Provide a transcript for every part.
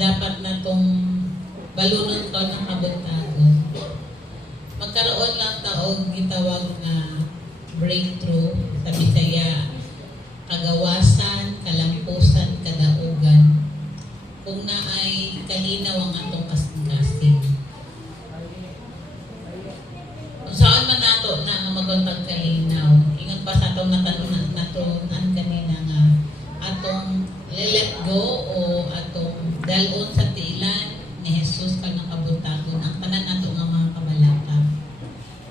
dapat na itong balunon to ng kabuntagon. Magkaroon lang taong gitawag na breakthrough sa Bisaya, kagawasan, kalampusan, kadaugan. Kung na ay kalinaw ang atong kasing-kasing. Kung saan man nato na nga maguntag kalinaw, ingat pa sa atong natunan kanina nga atong let go o atong dalon sa tilan ni Jesus kanang kabuntagon ang tanan nato nga mga kabalaka.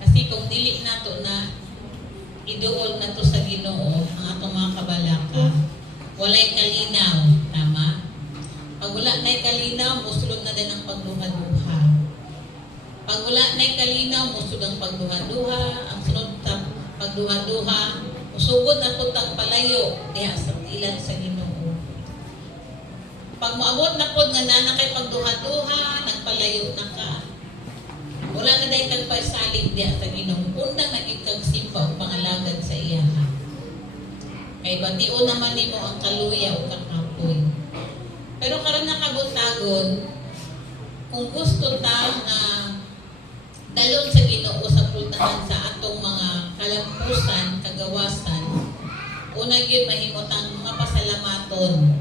Kasi kung dili nato na iduol nato sa Ginoo ang atong mga kabalaka, walay kalinaw, tama? Pag wala na'y kalinaw, musulod na din ang pagduha-duha. Pag wala na'y kalinaw, musulod ang pagduha-duha, ang sunod sa pagduha-duha, musugod na putang palayo diha sa ilan sa Ginoo. Pag moabot na pod nga nana kay pagduha-duha, nagpalayo na ka. Wala na dahil kang paisalig diha sa Ginoo. Undang naging kang simpa o pangalagad sa iya. Kay batiun naman nimo ang kaluya o kakapoy. Pero karon na kabuntagon, kung gusto ta nga dalon sa Ginoo sa pultahan sa atong mga kalampusan, kagawasan, una gyud mahimutang mapasalamaton.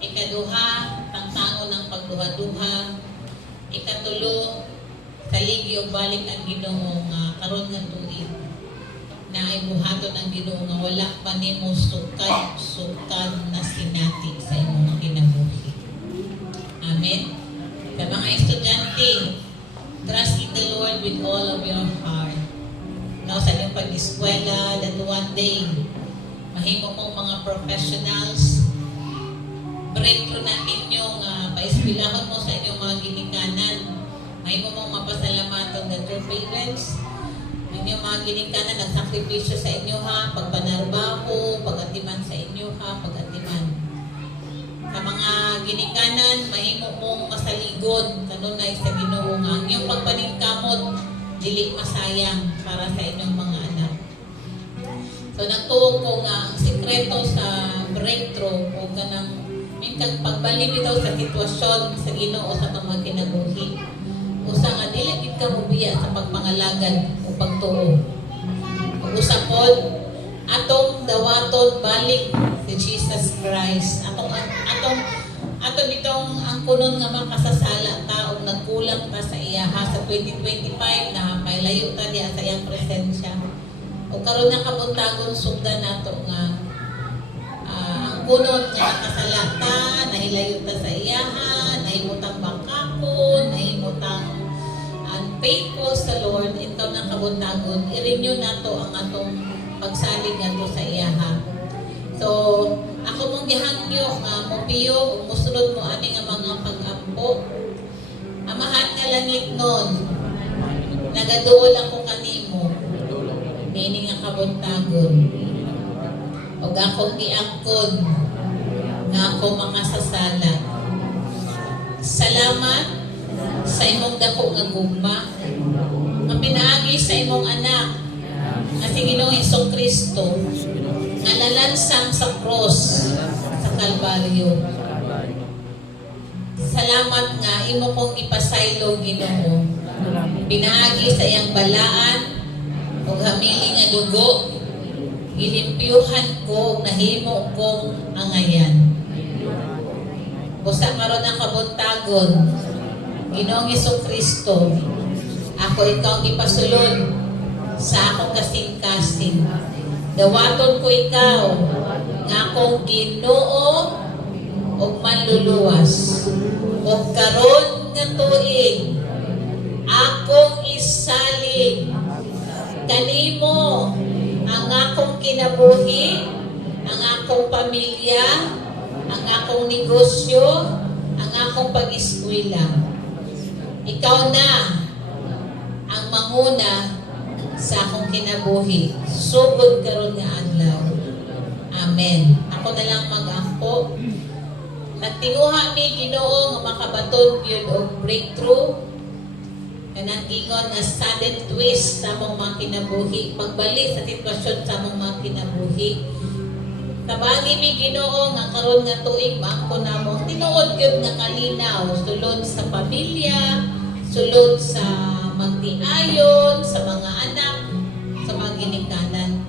Ikaduha, tangtangon ng pagduha-duha. Ikatulo, saligi o balik ang Ginoo nga karon nga tuig na ay buhaton ang Ginoo nga wala pa nimo sukan na sinati sa imong kinabuhi. Amen. Sa mga estudyante, trust in the Lord with all of your heart. Now sa inyong pag-eskwela, that one day mahimo mong mga professionals, breakthrough natin yung paeskwelahon mo sa inyong mga ginikanan. Mahimo mong mapasalamaton that your parents, inyong mga ginikanan, nagsakripisyo sa inyo ha, pagpanarbaho, pag-atiman sa inyo ha, pag-atiman. Sa mga ginikanan, mahimo mong masaligon, kanunay sa Ginoo nga. Inyong pagpaningkamot, dili masayang para sa inyong mga anak. So nagtuog ko nga, ang sikreto sa breakthrough o kanang minsan pagbalik ito sa sitwasyon sa Ginoo sa itong mga kinabuhi. Usa nga dili gid ka mobiya sa pagpangalagad o pagtuo. Usa pod atong dawaton balik si Jesus Christ. Atong itong ang kunon nga makasasala ta og nagkulang ta sa iya sa 2025 na pailayo ta diha sa iyang presensya. O karon na kabuntagon sugdan nato nga kunot nga nakasalata, nahilayo ta sa iyahan, nahimutang bakakon, nahimutang unfaithful sa Lord, ito ng kabuntagon, i-renew na to ang atong pagsalig nga to sa iyahan. So, ako mong gihangyo nga mupiyo, musunod mo ani nga mga pag-ampo. Amahan nga langit nun, nagaduol ako kanimo, nini nga kabuntagon. O akong giangkon nga ako makasasala. Salamat sa imong dako nga gugma nga pinaagi sa imong anak nga si Ginoong Hesukristo nga lalansang sa cross sa Kalbaryo. Salamat nga imo kong ipasaylo, Ginoo. Pinaagi sa iyang balaan o hamili nga dugo, gilimpyuhan ko, nahimo kong angayan. Busa karon ang kabuntagon, Ginoong Hesukristo, ako ikaw ipasulod sa akong kasing-kasing. Dawaton ko ikaw, nga akong Ginoo o manluluwas. O karon nga tuig, akong isalig kanimo ang akong kinabuhi, ang akong pamilya, ang akong negosyo, ang akong pag-eskwela. Ikaw na ang manguna sa akong kinabuhi. Sugod karon nga adlaw. Amen. Ako na lang mag-ampo. Nagtinguha mi Ginoo nga makabaton gyud og breakthrough. Kanang ingon nga sudden twist sa mong mga kinabuhi, pagbalik sa sitwasyon sa mong mga kinabuhi. Tabagi mi Ginoo nga karon nga tuig maangko namo tinuod gyud nga kalinaw sulod sa pamilya, sulod sa magtiayon, sa mga anak, sa mga ginikanan.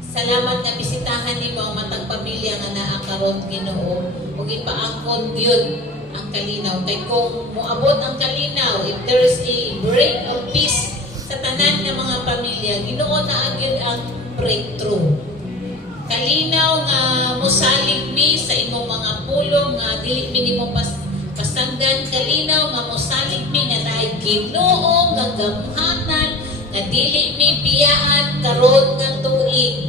Salamat nga bisitahan nimo ang matag pamilya nga naa karon Ginoo ug ipaangkon gyud ang kalinaw kay kung moabot ang kalinaw, if there is a break of peace sa tanan nga mga pamilya, Ginoo naa gyud ang breakthrough. Kalinaw nga mosalig mi sa imong mga pulong nga dili mi nimo pasanggan, kalinaw nga mosalig mi nga naay Ginoo nga gamhanan nga dili mi biyaan karon nga tuig.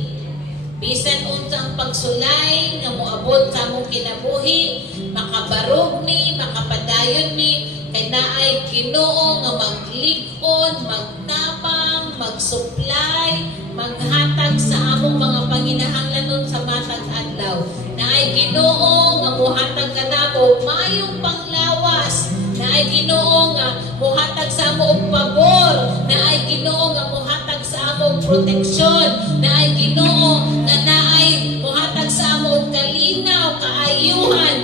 Bisan unsa ang pagsulay nga moabot sa among kinabuhi, makabarog mi, makapadayon mi kay naay Ginoo nga maglikon, magtapang, magsupply, maghatag sa among mga panginahanglanon sa matag adlaw. Naay Ginoo nga mohatag kanamo mayong panglawas. Naay Ginoo nga mohatag sa among pabor. Naay Ginoo nga mohatag sa among proteksyon. Naay Ginoo nga naay mohatag sa among kalinaw, kaayuhan.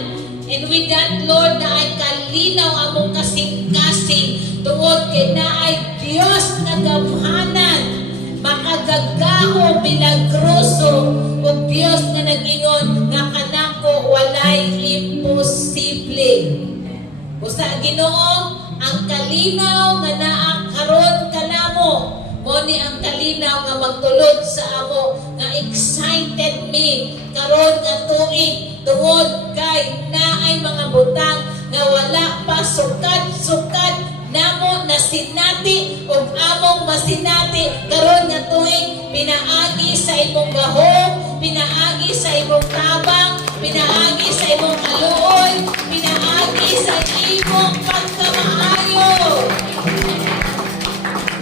And with that, Lord, naay kalinaw among kasing-kasing tuod kay naay Dios nga gamhanan, makagagaho, milagroso, o Diyos na nag-ingon nga kanako walay imposible. Usa Ginoo, ang kalinaw nga naa karon kanamo, mo ni ang kalinaw nga magtulod sa amo nga excited me karon nga tuig tungod kay naay mga butang nga wala pa sukad-sukad namo nasinati ug among masinati karon nga tuig pinaagi sa imong gahom, pinaagi sa imong tabang, pinaagi sa imong kaluoy, pinaagi sa imong pagkamaayo.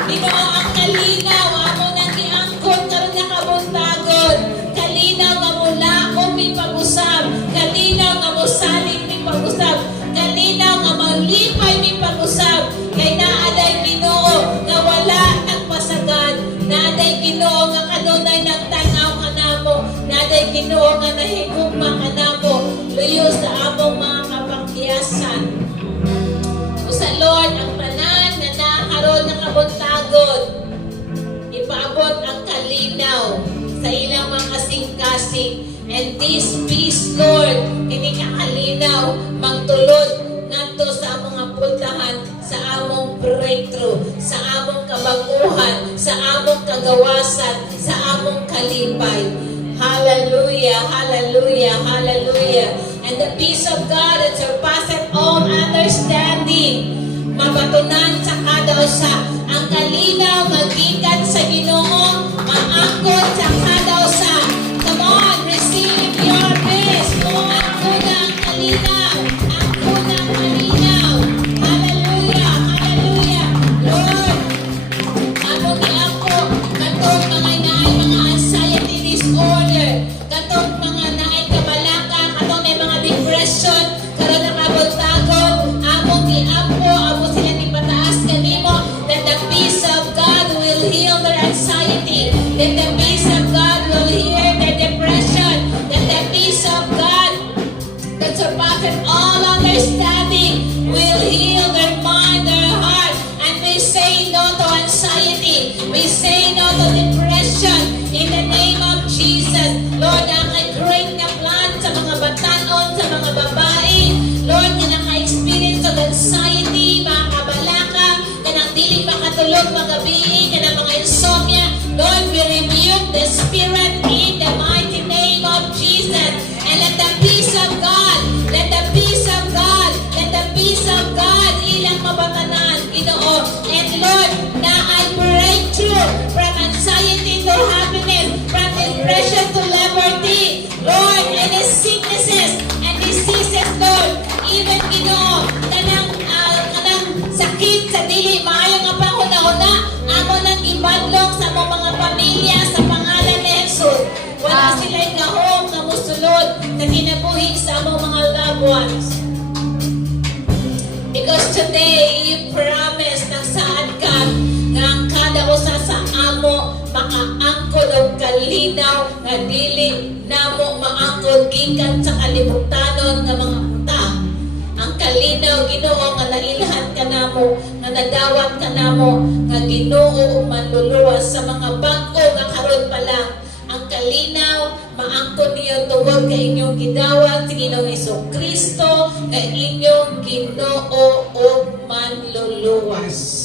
Ginoo ang kalinaw amo nang giangkon karon nga kabuntagon, kalinaw nga mula ko mi pag-usab, kalinaw nga mosalig mi pag-usab, kalinaw nga malipay mi pag-usab. Kay naaday Ginoo nga wala nagpasagad, naaday Ginoo nga kanunay nagtanaw kanamo, naaday Ginoo nga nahigugma kanamo luyo sa among mga kapangkiyasan. Usa Lord ang tanan na nakaroon ng kabuntagon, ipaabot ang kalinaw sa ilang mga kasing-kasing, and this peace Lord kini kakalinaw magtulod ngadto sa among puntahan, sa among breakthrough, sa among kabaguhan, sa among kagawasan, sa among kalipay. Hallelujah, hallelujah, hallelujah. And the peace of God that surpasseth all understanding, mabatunan sa kada usa, ang kalinaw magikan sa Ginoo, maangkon sa kada usa. Come on, receive your peace. Ang unang kalinaw, ang unang kalinaw. Hallelujah, hallelujah. Lord, among giangko katong mga naay mga anxiety disorder, katong mga naay kabalaka, katong may mga depression, karon na kabuntagon, among giangko, among sila ipataas kanimo, that the peace of God will heal their anxiety, that the peace of God will heal their depression, that the peace of God that surpasses all understanding will heal their mind, their heart. And we say no to anxiety. We say no to depression in the name of Jesus. Lord, ang great na plan sa mga batanon, sa mga babae, Lord, na naka-experience of anxiety, mga kabalaka, na nang dili makatulog magabi, na mga insomnia, Lord, we rebuke the spirit in the mighty name of Jesus. And let the peace of God, let the peace of God, let the peace of God ilang mabatanan, Ginoo. And Lord, na I breakthrough from anxiety to happiness, from depression to liberty. Lord, any sicknesses and diseases, Lord, even Ginoo, kanang sakit sa dili maayo nga panghuna-huna, amo nang ibadlong sa mga pamilya sa pangalan ni Jesus. Wala sila'y gahom na musulod na kinabuhi sa among mga loved ones. Because today, you promise na saan ka nga ang kada usa sa amo makaangkon og kalinaw. kalinaw nga dili namo maangkon gikan sa kalibutanon nga mga utang. Ang kalinaw Ginoo nga nailhan ka namo, nga nadawat ka namo, nga Ginoo ug manluluwas sa mga bag-o nga karon pa lang. Ang kalinaw maangkon niyo tungod kay inyong gidawat si Ginoong Hesukristo nga inyong Ginoo ug manluluwas.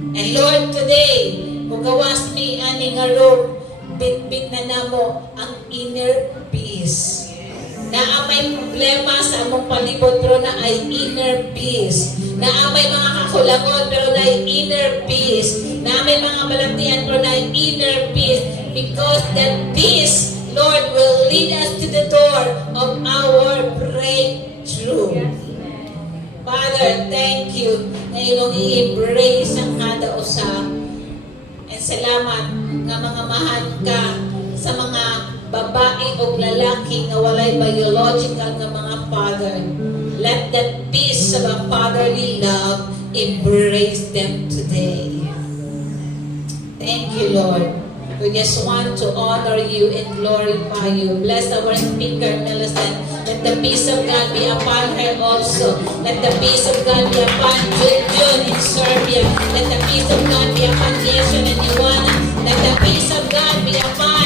And Lord, today, mugawas mi ani nga room, bitbit na namo ang inner peace. Naamay problema sa among palibot pero na ay inner peace. Naamay mga kakulangon pero na ay inner peace. Naamay mga balatian pero na ay inner peace. Because that peace, Lord, will lead us to the door of our breakthrough. Father, thank you na ilong i-embrace ang kada usa. And salamat nga mga mahal ka sa mga babae o lalaki na walay biological na mga father. Let that peace of a fatherly love embrace them today. Thank you, Lord. We just want to honor you and glorify you. Bless our speaker, Millicent. Let the peace of God be upon her also. Let the peace of God be upon June in Serbia. Let the peace of God be upon Jason and Ioana. Let the peace of God be upon